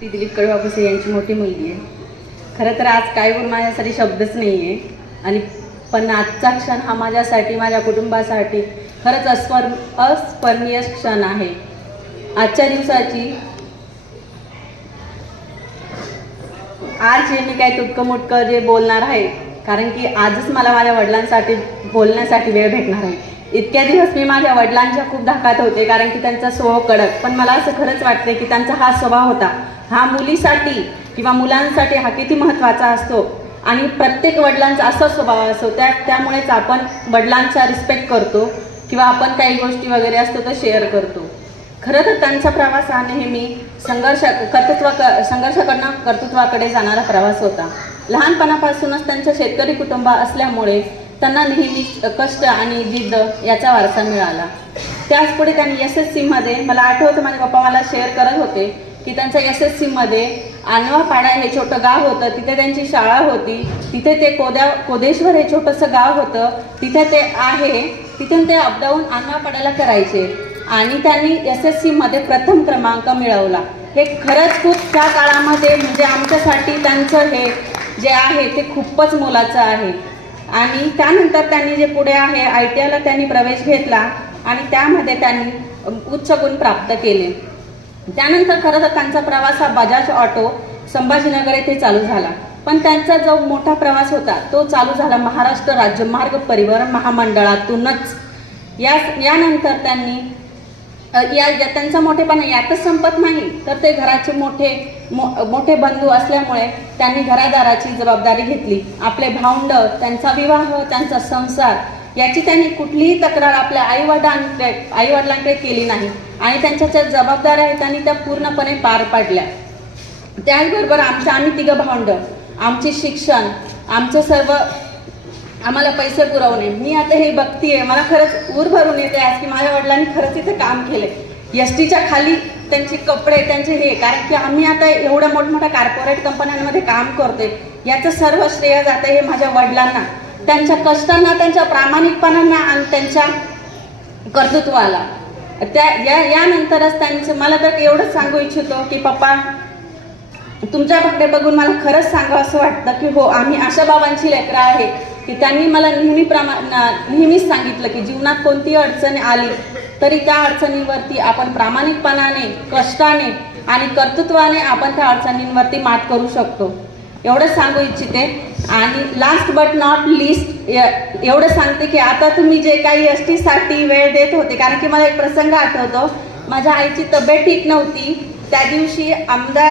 ती दिलीप कडवापुसे यांची मोठी मुलगी आहे. खरं तर आज काय बोल माझ्यासाठी शब्दच नाही आहे. आणि पण आजचा क्षण हा माझ्यासाठी, माझ्या कुटुंबासाठी खरंच अस्मरणीय क्षण आहे. आजच्या दिवसाची आज जे मी काय तुटकं जे बोलणार आहे, कारण की आजच मला माझ्या वडिलांसाठी बोलण्यासाठी वेळ भेटणार आहे. इतक्या दिवस मी माझ्या वडिलांच्या खूप धाकात होते, कारण की त्यांचा स्वभाव कडक, पण मला असं खरंच वाटते की त्यांचा हा स्वभाव होता, हा मुलीसाठी किंवा मुलांसाठी हा किती महत्त्वाचा असतो. आणि प्रत्येक वडिलांचा असा स्वभाव असतो, त्यामुळेच आपण वडिलांचा रिस्पेक्ट करतो किंवा आपण काही गोष्टी वगैरे असतो तर शेअर करतो. खरं तर त्यांचा प्रवास हा नेहमी संघर्षाकडनं कर्तृत्वाकडे जाणारा प्रवास होता. लहानपणापासूनच त्यांचं शेतकरी कुटुंब असल्यामुळे त्यांना नेहमी कष्ट आणि जिद्द याचा वारसा मिळाला. त्याच पुढे त्यांनी SSC मध्ये, मला आठवतं माझे पप्पा मला शेअर करत होते की त्यांचं SSC मध्ये आणवापाडा हे छोटं गाव होतं, तिथे त्यांची शाळा होती. तिथे ते कोदेश्वर हे छोटंसं गाव होतं, तिथे ते आहे, तिथून ते अपडाऊन आणवापाड्याला करायचे आणि त्यांनी SSC मध्ये प्रथम क्रमांक मिळवला. हे खरंच खूप त्या काळामध्ये म्हणजे आमच्यासाठी त्यांचं हे जे आहे ते खूपच मोलाचं आहे. आणि त्यानंतर त्यांनी जे पुढे आहे ITI ला त्यांनी प्रवेश घेतला आणि त्यामध्ये त्यांनी उच्च गुण प्राप्त केले. त्यानंतर खरं तर त्यांचा प्रवास हा बजाज ऑटो संभाजीनगर येथे चालू झाला. पण त्यांचा जो मोठा प्रवास होता तो चालू झाला महाराष्ट्र राज्य मार्ग परिवहन महामंडळातूनच. यानंतर त्यांनी त्यांचा मोठेपणा यातच संपत नाही, तर ते घराचे मोठे बंधू असल्यामुळे त्यांनी घरादाराची जबाबदारी घेतली. आपले भावंड, त्यांचा विवाह, त्यांचा संसार याची त्यांनी कुठलीही तक्रार आपल्या आईवडिलांकडे केली नाही आणि त्यांच्या ज्या जबाबदाऱ्या आहेत त्यांनी त्या पूर्णपणे पार पाडल्या. त्याचबरोबर आम्ही तिघं भावंड, आमचे शिक्षण, आमचं सर्व, आम्हाला पैसे पुरवणे. मी आता हे बघतीये, मला खरंच ऊर भरून येते आज की माझ्या वडिलांनी खरंच इथे काम केले. STच्या खाली त्यांचे कपडे, त्यांचे हे, कारण की आम्ही आता एवढ्या मोठमोठ्या कॉर्पोरेट कंपन्यांमध्ये काम करतोय, याचं सर्व श्रेय जातं हे माझ्या वडिलांना, त्यांच्या कष्टांना, त्यांच्या प्रामाणिकपणांना आणि त्यांच्या कर्तृत्वाला. यानंतरच त्यांचं मला तर एवढंच सांगू इच्छितो की पप्पा, तुमच्याकडे बघून मला खरंच सांगावं असं वाटतं की हो, आम्ही अशा बाबांची लेकरं आहे की त्यांनी मला नेहमीच सांगितलं की जीवनात कोणतीही अडचण आली तरी त्या अडचणींवरती आपण प्रामाणिकपणाने, कष्टाने आणि कर्तृत्वाने आपण त्या अडचणींवरती मात करू शकतो. एवढंच सांगू इच्छिते. आणि लास्ट बट नॉट लिस्ट एवढं सांगते की आता तुम्ही जे काही STसाठी वेळ देत होते, कारण की मला एक प्रसंग आठवतो, माझ्या आईची तब्येत ठीक नव्हती. त्या दिवशी आमदार